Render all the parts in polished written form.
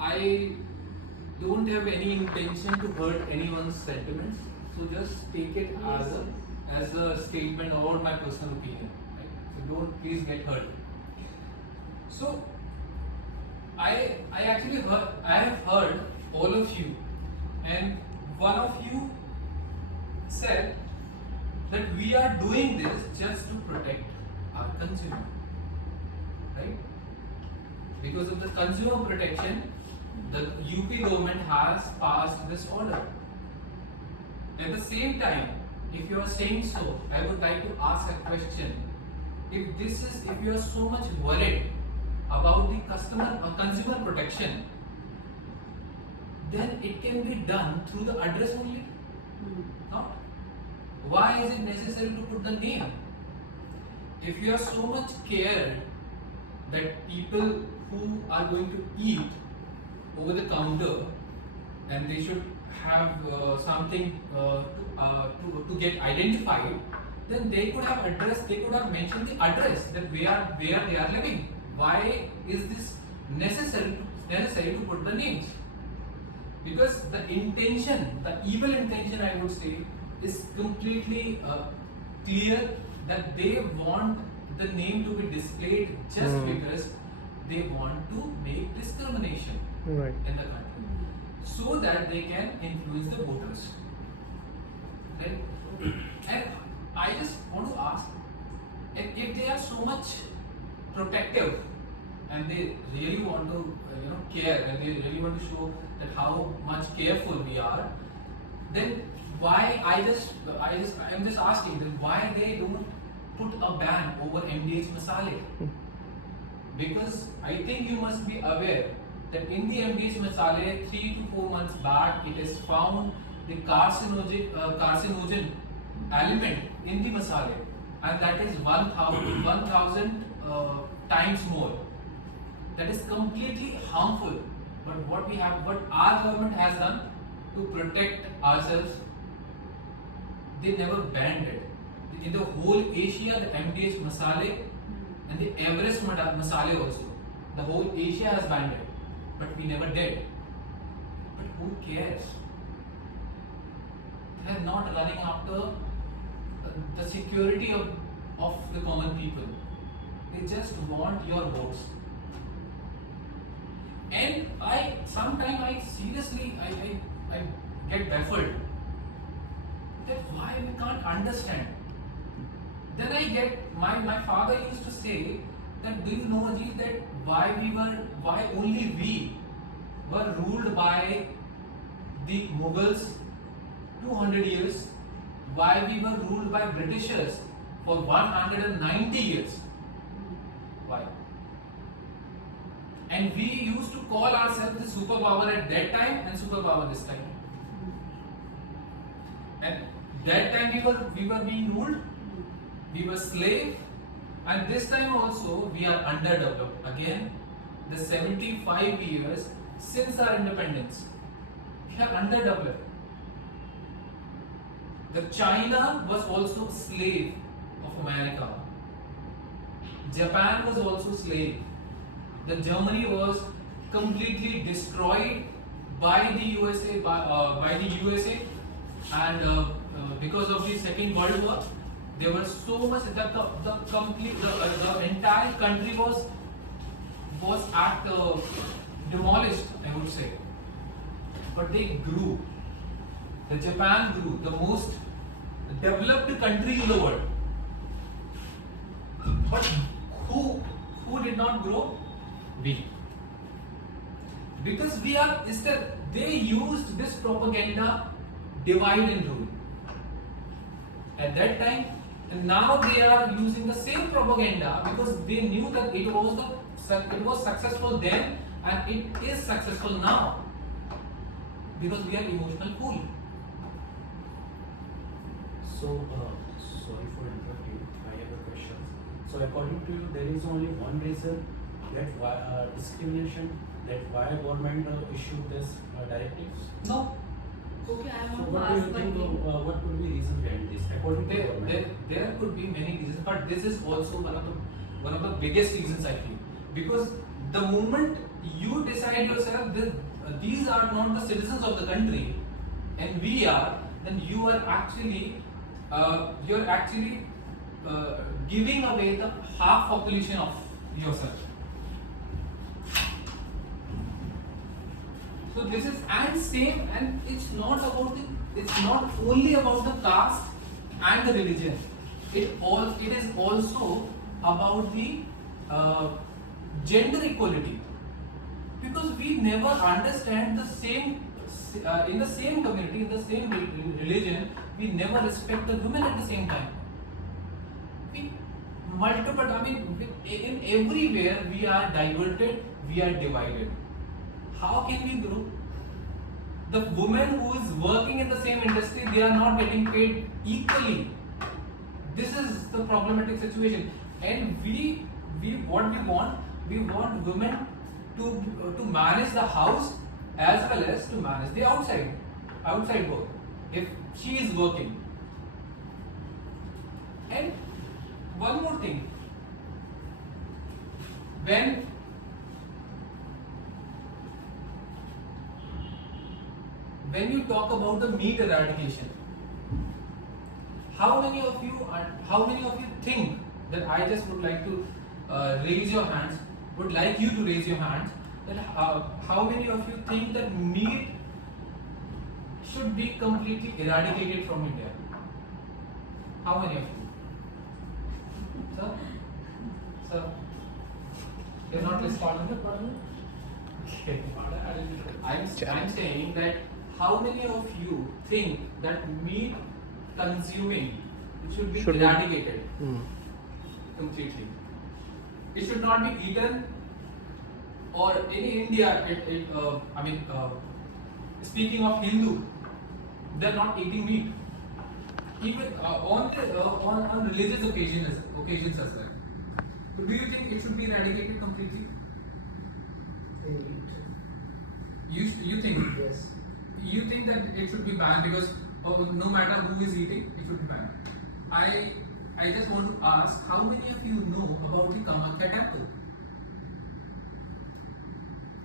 I don't have any intention to hurt anyone's sentiments. So just take it as a statement or my personal opinion. Right? So don't please get hurt. So I actually heard, I have heard all of you, and one of you said that we are doing this just to protect our consumer, right? Because of the consumer protection, the UP government has passed this order. At the same time, if you are saying so, I would like to ask a question. If you are so much worried about the consumer protection, then it can be done through the address only. Not. Why is it necessary to put the name? If you are so much cared that people who are going to eat over the counter and they should have something to get identified, then they could have addressed, they could have mentioned the address that where they are living. Why is this necessary to put the names? Because the intention, the evil intention, I would say, is completely clear, that they want the name to be displayed just because they want to make discrimination in the country, so that they can influence the voters. Right? And I just want to ask, if they are so much protective and they really want to care, and they really want to show that how much careful we are, then why I'm just asking them why they don't put a ban over MDH masale? Because I think you must be aware that in the MDH masale 3 to 4 months back, it is found the carcinogen element in the masale, and that is 1000 times more. That is completely harmful. But what our government has done to protect ourselves, they never banned it. In the whole Asia, the MDH masale and the Everest masale also, the whole Asia has banned it, but we never did. But who cares? They are not running after the security of the common people. They just want your votes. And sometimes I seriously get baffled that why we can't understand. Then I get my father used to say that, do you know, Ji, that why only we were ruled by the Mughals 200 years, why we were ruled by Britishers for 190 years. Why? And we used to call ourselves the superpower at that time and superpower this time. And that time we were being ruled, we were slave, and this time also we are underdeveloped. Again, the 75 years since our independence, we are underdeveloped. The China was also slave of America. Japan was also slave. The Germany was completely destroyed by the USA, and because of the Second World War, there was so much that the entire country was demolished, I would say. But they grew. The Japan grew, the most developed country in the world. But who did not grow? We. Because we are still, they used this propaganda, divide and rule. At that time, and now they are using the same propaganda because they knew that it was successful then and it is successful now. Because we are emotional fool. So, sorry for interrupting. I have a question. So, according to you, there is only one reason that discrimination, that why government issued this directives? No. Okay, I So, want to what do you ask think? What could be the reason behind this? According to government, There could be many reasons, but this is also one of the biggest reasons, I feel. Because the moment you decide yourself that these are not the citizens of the country, and we are, then you're actually giving away the half population of yourself. So this is and same, and it's not only about the caste and the religion. It is also about the gender equality, because we never understand the same in the same community, in the same religion, we never respect the women at the same time. We multiple, I mean, in everywhere we are diverted, we are divided. How can we grow? The woman who is working in the same industry, they are not getting paid equally. This is the problematic situation, and we want women to manage the house as well as to manage the outside work if she is working. And one more thing, when you talk about the meat eradication, how many of you think that I just would like to raise your hands, would like you to raise your hands, that how many of you think that meat should be completely eradicated from India? How many of you? Sir? You're not responding? Okay. I'm saying that how many of you think that meat consuming should be eradicated completely? It should not be eaten, or in India, speaking of Hindu, they're not eating meat, even on religious occasions as well. So do you think it should be eradicated completely? You think? Yes. You think that it should be banned because no matter who is eating, it should be banned. I just want to ask, how many of you know about the Kamakya temple?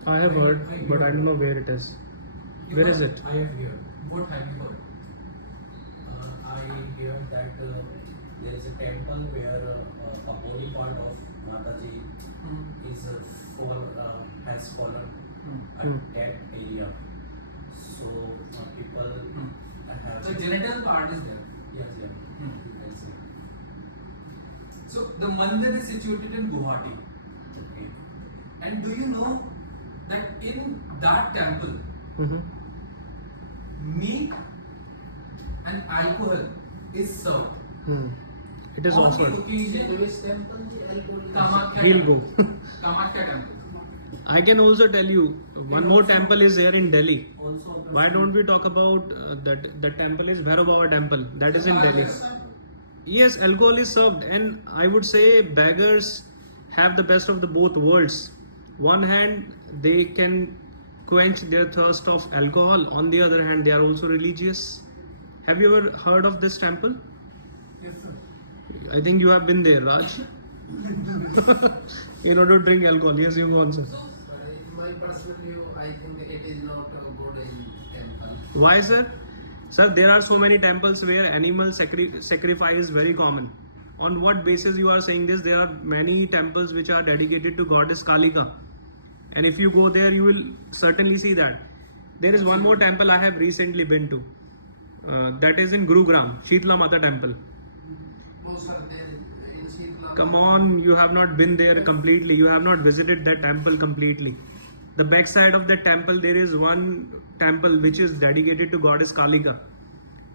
I have heard, but I don't know where it is. Where is it? I have heard. What have you heard? I hear that there is a temple where a body part of Mataji is has fallen at that area. So people have. The genital part is there. Yes, yeah. You can say. So the mandir is situated in Guwahati. Okay. And do you know that in that temple, meat and alcohol is served? It is on offered. the occasion, Kamakya We'll go. Kamakya temple. I can also tell you, one more temple is here in Delhi. Also, Why don't we talk about that? The temple is Bhairava temple. That is in Delhi. Yes, alcohol is served, and I would say beggars have the best of the both worlds. One hand, they can quench their thirst of alcohol. On the other hand, they are also religious. Have you ever heard of this temple? Yes, sir. I think you have been there, Raj. In order to drink alcohol. Yes, you go on, sir. In my personal view, I think it is not good in temple. Why, sir? Sir, there are so many temples where animal sacrifice is very common. On what basis you are saying this? There are many temples which are dedicated to goddess Kalika. And if you go there, you will certainly see that. There is one more temple I have recently been to. That is in Gurugram, Sheetla Mata temple. No, sir, there in Shitla. Come on, you have not been there completely. You have not visited that temple completely. The backside of that temple, there is one temple which is dedicated to goddess Kalika.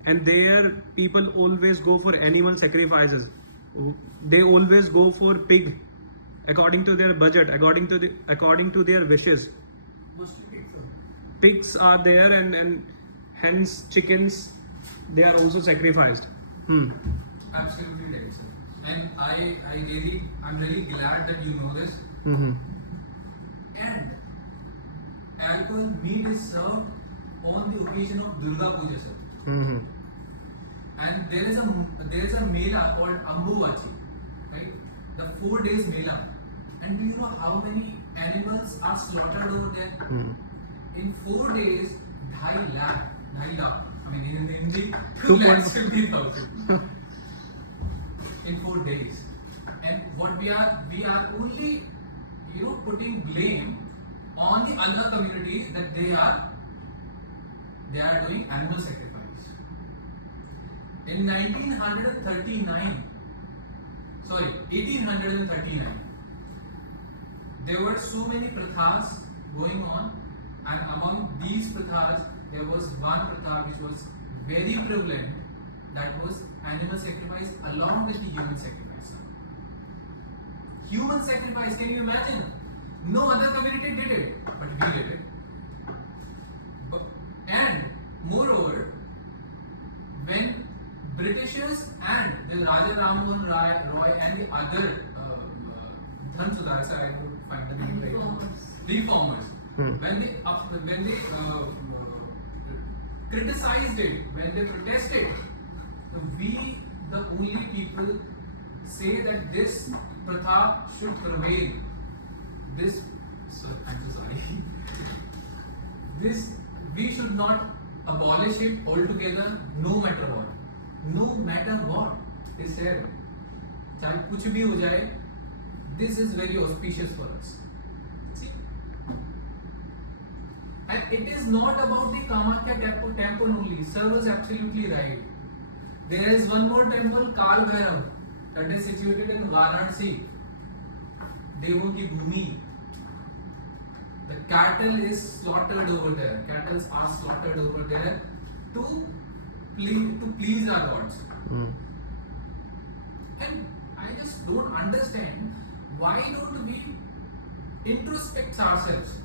And there people always go for animal sacrifices. They always go for pig, according to their budget, according to their wishes. Mostly pigs, sir. Pigs are there, and hence chickens, they are also sacrificed. Absolutely right, sir. And I'm really glad that you know this. And alcohol meat is served on the occasion of Durga Puja, sir. And there is a mela called Ambuvachi, right? The 4 days mela. And do you know how many animals are slaughtered over there. Hmm. In 4 days, 2.5 lakh. I mean, in Hindi, 2 Two lakhs point- 50,000 in 4 days. And what we are only, putting blame on the other community that they are doing animal sacrifice. In 1839, there were so many prathas going on, and among these prathas, there was one pratha which was very prevalent, that was animal sacrifice along with the human sacrifice. Human sacrifice, can you imagine? No other community did it, but we did it. And moreover, when Britishers and the Raja Ram Mohan Roy and the other Dhan Sudarsa, I don't find the name right, reformers, when they criticized it, when they protested, we, the only people, say that this pratha should prevail. I'm so sorry. We should not abolish it altogether, no matter what. No matter what is there. चाहे कुछ भी हो जाए, this is very auspicious for us. See? And it is not about the Kamakya temple only. Sir was absolutely right. There is one more temple, Kal Bhairav, that is situated in Varanasi, Devon ki Bhumi. The cattle is slaughtered over there. Cattle are slaughtered over there to please our gods. And I just don't understand, why don't we introspect ourselves?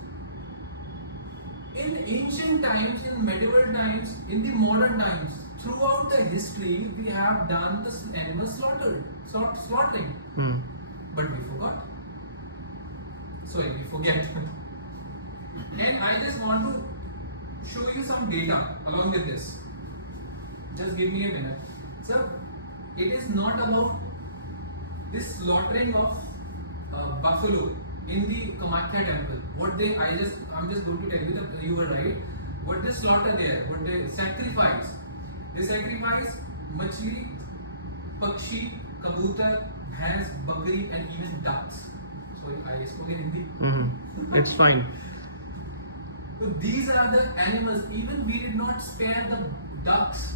In ancient times, in medieval times, in the modern times, throughout the history, we have done this animal slaughtering. But we forgot. Sorry, we forget. And I just want to show you some data along with this. Just give me a minute. So, it is not about this slaughtering of buffalo in the Kamakya temple. I'm just going to tell you that you were right. What they slaughter there, what they sacrifice machli, pakshi, kabutar, bhais, bakri, and even ducks. Sorry, I spoke in Hindi. It's fine. So these are the animals. Even we did not spare the ducks.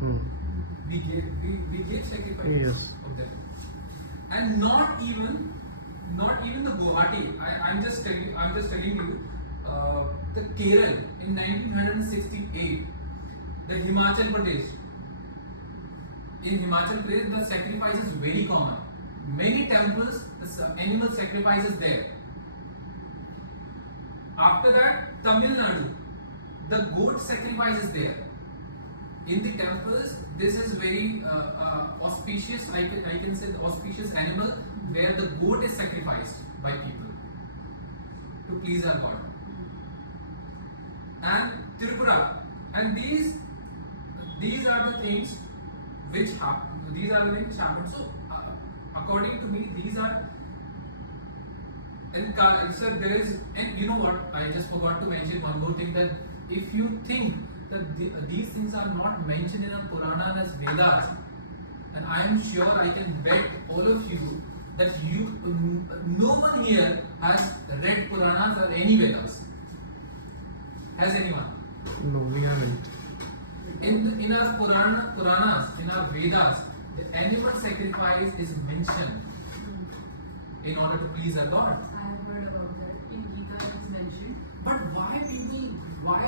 We gave sacrifices of them, and not even the Guwahati. I'm just telling you, the Kerala in 1968, the Himachal Pradesh. In Himachal Pradesh, the sacrifice is very common. Many temples, the animal sacrifices there. After that, Tamil Nadu, the goat sacrifice is there. In the temples, this is very auspicious, I can say the auspicious animal where the goat is sacrificed by people to please our God. And Tripura, and these are the things which happen. These are the things which happen. So, according to me, these are. And sir, there is, and you know what? I just forgot to mention one more thing, that if you think that these things are not mentioned in our Puranas as Vedas, and I am sure, I can bet all of you that no one here has read Puranas or any Vedas. Has anyone? No, we haven't. In our Puranas, in our Vedas, the animal sacrifice is mentioned in order to please our God. I have heard about that. In Gita it is mentioned. But why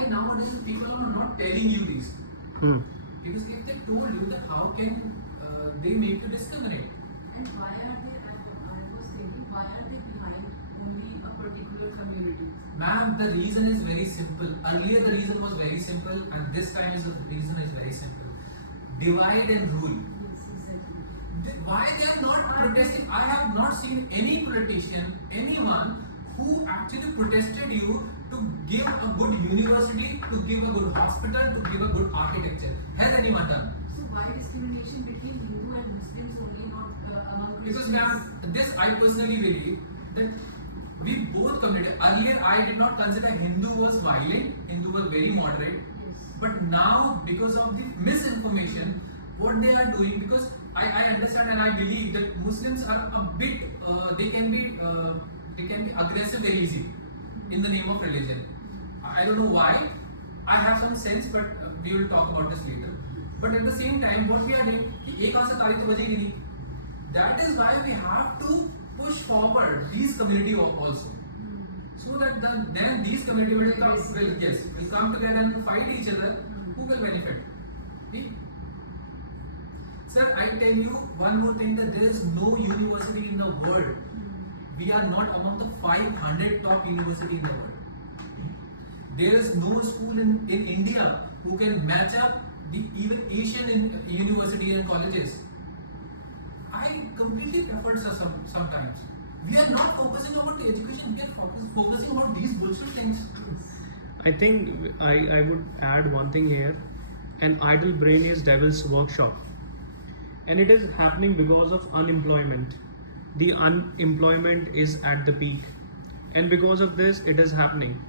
nowadays people are not telling you this? Because if they told you, then how can they make you discriminate? And why are they, I was thinking, why are they behind only a particular community? Ma'am, the reason is very simple. Earlier the reason was very simple, and this time the reason is very simple. Divide and rule. Yes, exactly. Why they are not protesting? I have not seen any politician, anyone who actually protested you to give a good university, to give a good hospital, to give a good architecture. Has anyone done? So why discrimination between Hindu and Muslims only, not among Because Christians? ma'am, this I personally believe that We both community. Earlier, I did not consider Hindu was violent. Hindu was very moderate. Yes. But now, because of the misinformation, what they are doing, because I understand and I believe that Muslims are a bit, they can be aggressive very easy in the name of religion. I don't know why. I have some sense, but we will talk about this later. But at the same time, what we are doing, कि एक आसा ताली तो बजेगी नहीं. That is why we have to push forward these community also, so that then these community will come together and fight each other. Who will benefit? See? Sir, I tell you one more thing, that there is no university in the world. We are not among the 500 top university in the world. There is no school in India who can match up the even Asian universities and colleges. I completely prefer sometimes. We are not focusing about the education, we are focusing about these bullshit things. I think I would add one thing here. An idle brain is devil's workshop. And it is happening because of unemployment. The unemployment is at the peak. And because of this, it is happening.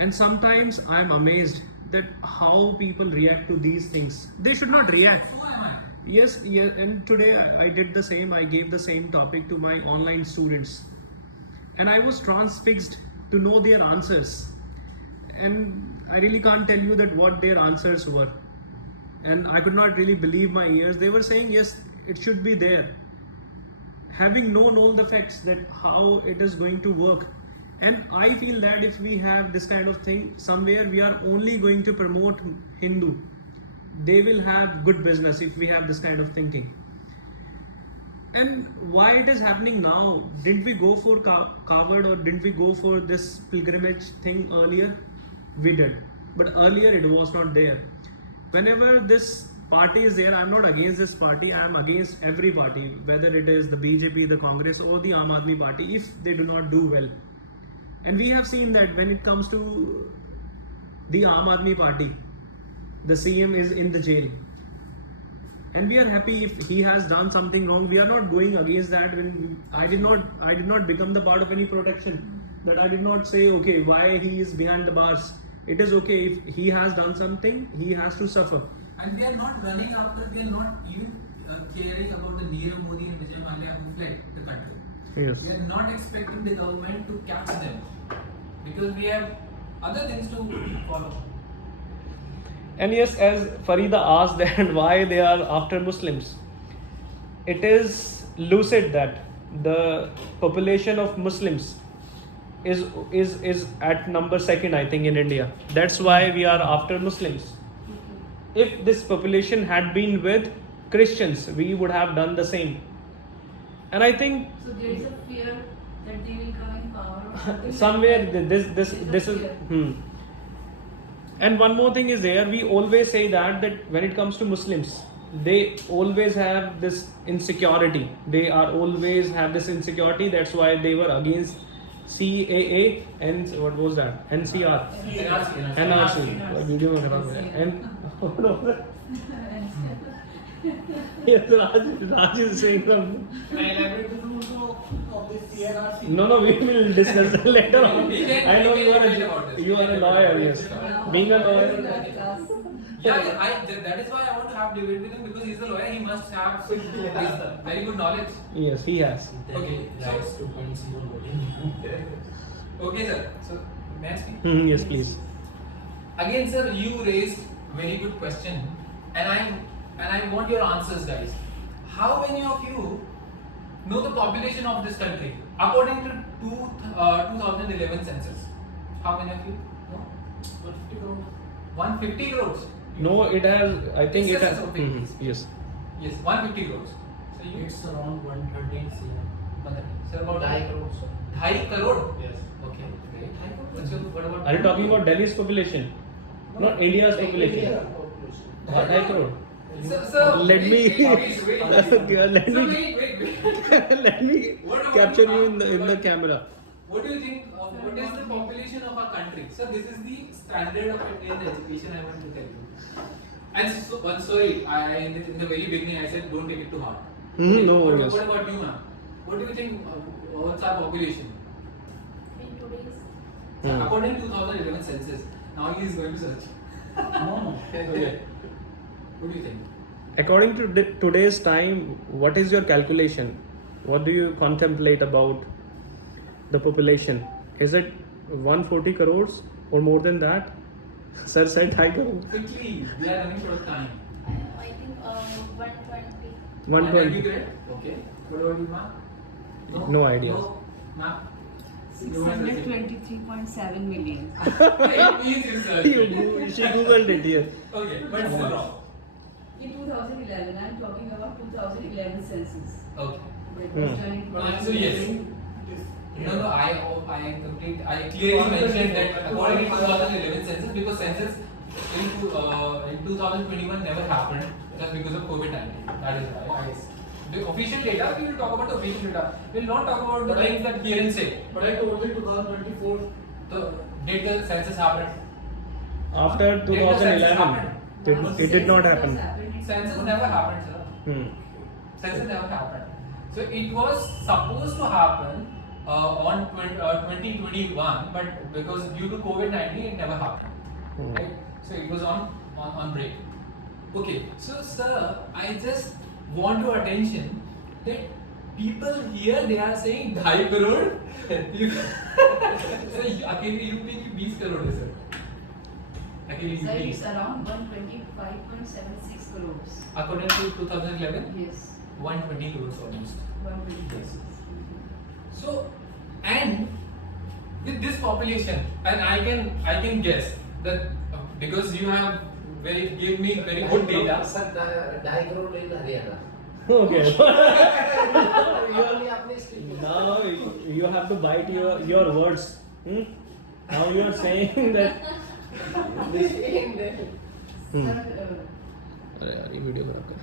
And sometimes I am amazed that how people react to these things. They should not react. So am I. Yes, and today I did the same. I gave the same topic to my online students, and I was transfixed to know their answers. And I really can't tell you that what their answers were. And I could not really believe my ears. They were saying, yes, it should be there. Having known all the facts that how it is going to work. And I feel that if we have this kind of thing, somewhere we are only going to promote Hindu. They will have good business if we have this kind of thinking. And why it is happening now? Didn't we go for Coward, or didn't we go for this pilgrimage thing earlier? We did. But earlier it was not there. Whenever this party is there, I'm not against this party, I'm against every party, whether it is the BJP, the Congress, or the Aam Aadmi party, if they do not do well. And we have seen that when it comes to the Aam Aadmi party, the CM is in the jail. And we are happy if he has done something wrong. We are not going against that. When I did not become the part of any protection. That I did not say, okay, why he is behind the bars. It is okay, if he has done something, he has to suffer. And we are not running after, we are not even caring about the Nirav Modi and Vijay Mallya who fled the country. Yes. We are not expecting the government to catch them, because we have other things to follow. And yes, as Farida asked that why they are after Muslims, it is lucid that the population of Muslims is at number second, I think, in India. That's why we are after Muslims. If this population had been with Christians, we would have done the same. And I think So there is a fear that they will come in power. somewhere this is And one more thing is there, we always say that when it comes to Muslims, they always have this insecurity. They are always have this insecurity. That's why they were against CAA and what was that? NCR. NRC. And what was that? Yes, Raj is saying something. Can I elaborate the rules of this CRRC? No, we will discuss that later on. We can- I know we can debate about this. you are a lawyer, yes. Being a lawyer. That is why I want to have debate with him, because he's a lawyer. He must have some very good knowledge. Yes, he has. Okay, Rights to conceal voting. Okay, sir. So, may I speak? Yes, please. Again, sir, you raised very good question, and I want your answers, guys. How many of you know the population of this country according to 2011 census? How many of you know? 150 crores. 150 crores. No, it has. I think it has. Excess of Yes. Yes, 150 crores. So you, It's around 130 CM. sir, about 2.5 crores. 2.5 crore. Yes. Okay, great. 2.5 crore. What's your, what about? Are you talking about Delhi's population? Not India's population. India population. 2.5 crore. Sir, Let me wait. let Sir, me wait. let me What capture about- you in the camera. What do you think of what is the population of our country? Sir, this is the standard of Indian education I want to tell you. And so, sorry, in the very beginning I said don't take it to heart. No what, worries. what about you, ma'am? What do you think? What's our population? According to 2011 census. Now he is going to search. No. Okay. What do you think? According to today's time, what is your calculation? What do you contemplate about the population? Is it 140 crores or more than that? Sir said 2 crores. Quickly, we are running short of time. I think 120. 120. Correct? Okay. What about you, ma'am? No idea. No, ma'am. 623.7 million. Please research. She googled it here. Okay, but it's wrong. In 2011, I'm talking about 2011 census. Okay. It was done in So yes. No, I clearly mentioned that according to 2011 census, because census in 2021 never happened just because of COVID-19. That is why. I guess. The official data, we will talk about the official data. We will not talk about the things that here and say. But I told you 2024. The did the census happen? After Did the census 2011, happen? it did not happen. Census never happened, sir. Census never happened. So it was supposed to happen on 2021, but because due to COVID-19, it never happened. Right? So it was on break. Okay. So sir, I just want your attention that people here they are saying 2.5 crore. So अकेले UP की 20 करोड़ है sir. अकेले Sir, UP. it's around 125.76 crores. According to 2011, Yes, 120 crores almost. 126. So, and with this population, and I can guess that because you have give me very good data. Sir, 2.5 crore in Haryana. Okay. You only अपने state में. Now you have to bite your words. Now you are saying that. Sir, अरे यार ये video खराब कर